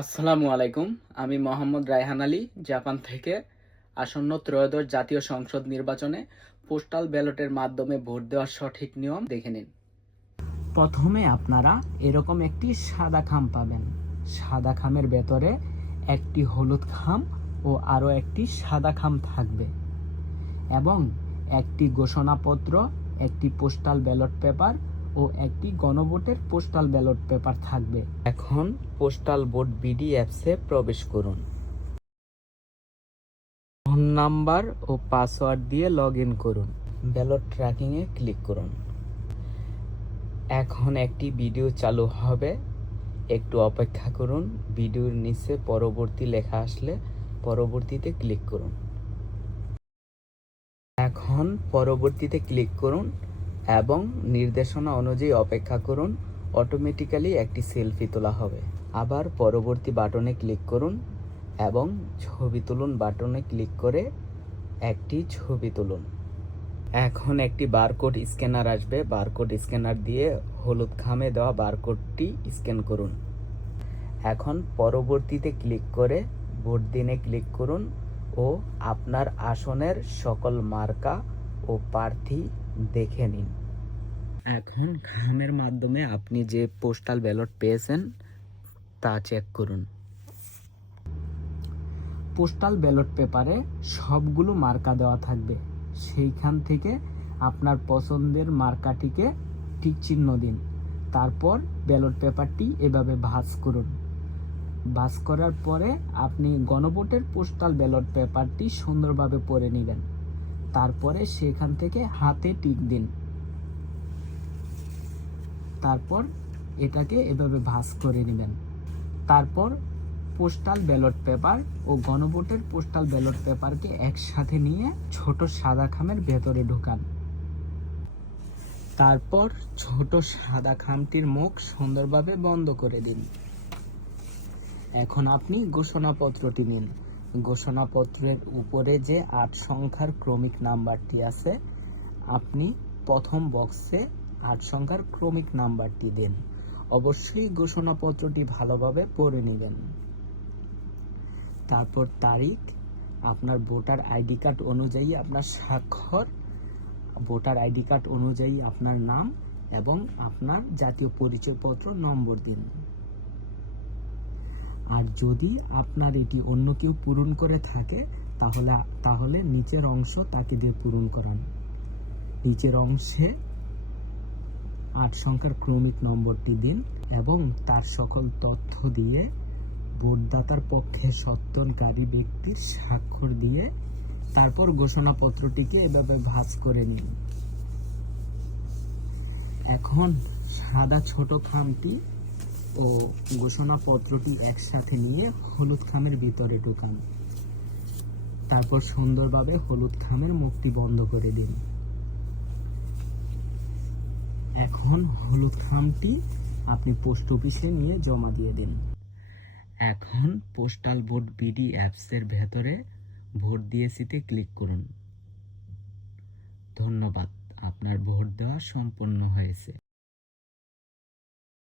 আসসালামু আলাইকুম। আমি মোহাম্মদ রায়হান আলী, জাপান থেকে আসন্ন ত্রয়োদশ জাতীয় সংসদ নির্বাচনে পোস্টাল ব্যালটের মাধ্যমে ভোট দেওয়ার সঠিক নিয়ম দেখে নিন। প্রথমে আপনারা এরকম একটি সাদা খাম পাবেন। সাদা খামের ভেতরে একটি হলুদ খাম ও আরও একটি সাদা খাম থাকবে এবং একটি ঘোষণাপত্র, একটি পোস্টাল ব্যালট পেপার ও একটি গণভোটের পোস্টাল ব্যালট পেপার থাকবে। এখন পোস্টাল ভোট বিডি অ্যাপসে প্রবেশ করুন। ফোন নাম্বার ও পাসওয়ার্ড দিয়ে লগ ইন করুন। ব্যালট ট্র্যাকিংয়ে ক্লিক করুন। এখন একটি ভিডিও চালু হবে। একটু অপেক্ষা করুন। ভিডিওর নিচে পরবর্তী লেখা আসলে পরবর্তীতে ক্লিক করুন। এখন পরবর্তীতে ক্লিক করুন। এবং নির্দেশনা অনুযায়ী অপেক্ষা করুন অটোমেটিক্যালি একটি সেলফি তোলা হবে। আবার পরবর্তী বাটনে ক্লিক করুন এবং ছবি তুলুন বাটনে ক্লিক করে একটি ছবি তুলুন। এখন একটি বারকোড স্ক্যানার আসবে। বারকোড স্ক্যানার দিয়ে হলুদ খামে দেওয়া বারকোডটি স্ক্যান করুন। এখন পরবর্তীতে ক্লিক করে ভোট দিনে ক্লিক করুন ও আপনার আসনের সকল মার্কা ও প্রার্থী দেখে নিন। এখন খামের মাধ্যমে আপনি যে পোস্টাল ব্যালট পেয়েছেন, তা চেক করুন। পোস্টাল ব্যালট পেপারে সবগুলো মার্কা দেওয়া থাকবে। সেইখান থেকে আপনার পছন্দের মার্কাটিকে ঠিক চিহ্ন দিন। তারপর ব্যালট পেপারটি এভাবে ভাঁজ করুন। ভাঁজ করার পরে আপনি গণভোটের পোস্টাল ব্যালট পেপারটি সুন্দরভাবে পরে নেবেন। তারপরে সেখান থেকে হাতে টিক দিন। তারপর এটাকে এভাবে ভাঁজ করে নেবেন। তারপর পোস্টাল ব্যালট পেপার ও গণভোটের পোস্টাল ব্যালট পেপারকে একসাথে নিয়ে ছোট সাদা খামের ভেতরে ঢোকান। তারপর ছোট সাদা খামটির মুখ সুন্দরভাবে বন্ধ করে দিন। এখন আপনি ঘোষণাপত্রটি নিন। ঘোষণাপত্রের উপরে যে আট সংখ্যার ক্রমিক নাম্বারটি আছে, আপনি প্রথম বক্সে আট সংখ্যার ক্রমিক নাম্বারটি দিন। অবশ্যই ঘোষণাপত্রটি ভালোভাবে পড়ে নেবেন। তারপর তারিখ, আপনার ভোটার আইডি কার্ড অনুযায়ী আপনার স্বাক্ষর, ভোটার আইডি কার্ড অনুযায়ী আপনার নাম এবং আপনার জাতীয় পরিচয়পত্র নম্বর দিন। আর যদি আপনার এটি অন্য কেউ পূরণ করে থাকে, তাহলে তাহলে নিচের অংশ তাকে দিয়ে পূরণ করান। নিচের অংশে আট সংখ্যার ক্রমিক নম্বরটি দিন এবং তার সকল তথ্য দিয়ে ভোটদাতার পক্ষে সত্তনকারী ব্যক্তির স্বাক্ষর দিয়ে তারপর ঘোষণাপত্রটিকে এভাবে ভাঁজ করে নিন। এখন সাদা ছোট খামটি ও ঘোষণাপত্রটি একসাথে নিয়ে হলুদ খামের ভিতরে ঢোকান। তারপর সুন্দরভাবে হলুদ খামের মুখটি বন্ধ করে দিন। এখন হলুদ খামটি আপনি পোস্ট অফিসে নিয়ে জমা দিয়ে দিন। এখন পোস্টাল ভোট বিডি অ্যাপসের ভেতরে ভোট দিয়েছিতে ক্লিক করুন। ধন্যবাদ, আপনার ভোট দেওয়া সম্পন্ন হয়েছে।